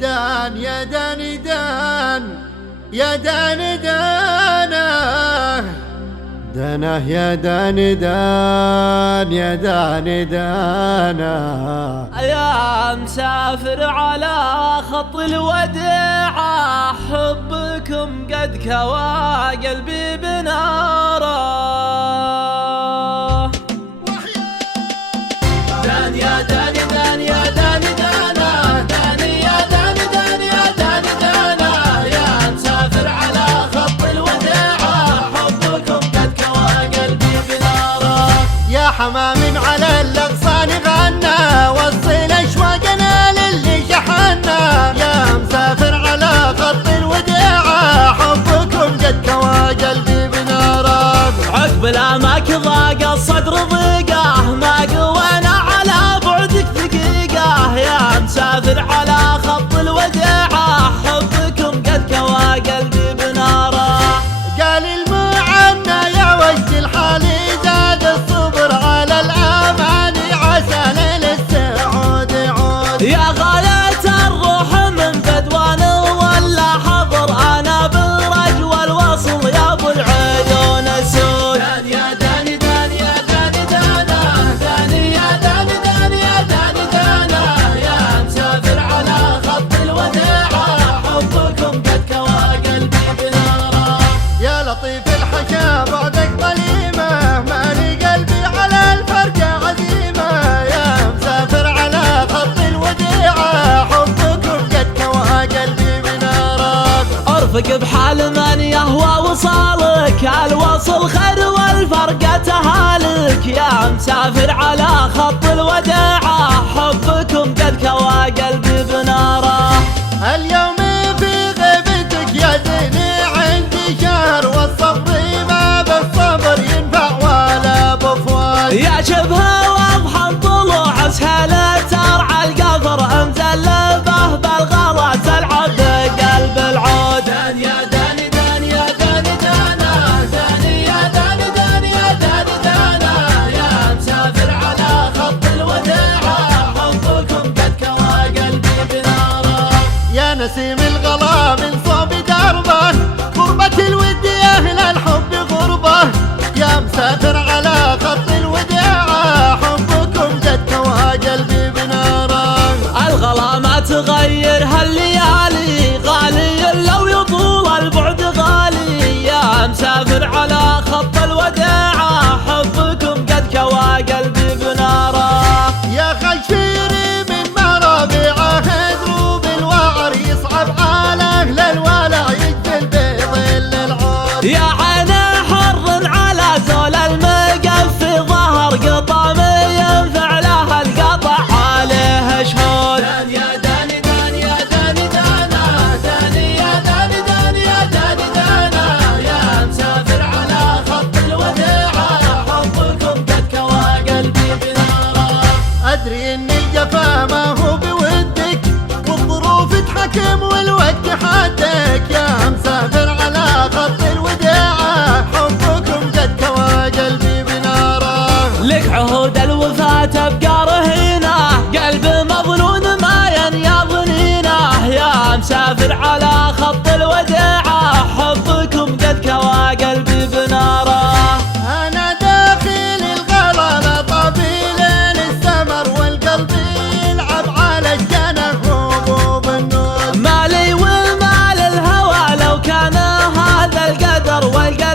دان يا داني دان يا داني دانه دانه يا داني دان يا داني دانه يا مسافر على خط الوداع حبكم قد كوى قلبي بناره دان يا داني دان يا داني دانا داني يا داني دان يا داني دانا يا مسافر على خط الوداع حبكم قد كوى قلبي بناره يا حمام على الأغصان غنى وصل أشواقنا للي شحنا يا مسافر على خط الوداع حبكم قد كوى قلبي بناره عقب الأماك ضاق الصدر ضيقه ما قوينا على بعدك دقيقه يا مسافر على خط الوداع حبكم قد كوى قلبي بناره قال المعنى يا وجد الحال زاد الصبر على الأماني عسى ليل السعود يعود يا غاية الروح من بدوان ولا حضر أنا بالرج والوصل يا أبو العيون السود دان يا داني دان يا داني دانا داني يا داني دان يا داني دانا يا مسافر على خط الوداع حبكم قد كوى قلبي بناره يا لطيف الحكا بعدك ظليمة مالي قلبي على الفرقة عزيمة يا مسافر على خط الوديعة حبكم قد كوى قلبي بنارك ارفق بحال من يهوى وصالك الوصل خير والفرقة تهالك يا مسافر على خط الوداع حبكم قد كوى قلبي بناره اليوم في غيبتك يا زيني عندي شهر والصبر ما بالصبر ينفع ولا بفوات يا شبه واضحا طلوع سهلة ترعى القفر مزلبه بالغلا تلعب بقلب العود دان يا داني دان يا داني دانا داني يا داني دان يا داني دانا يا مسافر على خط الوداع حبكم قد كوى قلبي بناره يا نسيم الغلا من صوب دربه غربة الود يا أهل الحب غربة يا مسافر على خط الوداع حبكم قد كوى قلبي بناره الغلا ما تغير هالليالي غالي لو يطول البعد غالي يا مسافر على خط الوداع حبكم قد كوى قلبي بناره يا خشيري من مرابعه دروب الوعر يصعب على أهل الولع يجبل بظل العود يا عين حر على زول المقف ظهر قطام ينفع له القطع عليه شهود دان يا داني دان يا داني دانا داني يا داني دان يا داني دانا يا مسافر على خط الوداع حبكم قد كوى قلبي بناره أدري إن الجفا ما هو بودك والظروف تحكم والوقت حدك يا مسافر على خط الوداع حبكم قد كوى قلبي بناره لك عهود الوفاة تبقى رهينه قلب مظنون ما ينيض ظنينه يا مسافر على خط الوداع حبكم قد كوى قلبي بناره أنا داخل الغلا طبيل السمر والقلب يلعب على الجنة هبوب النور مالي والمال الهوى لو كان هذا القدر والقدر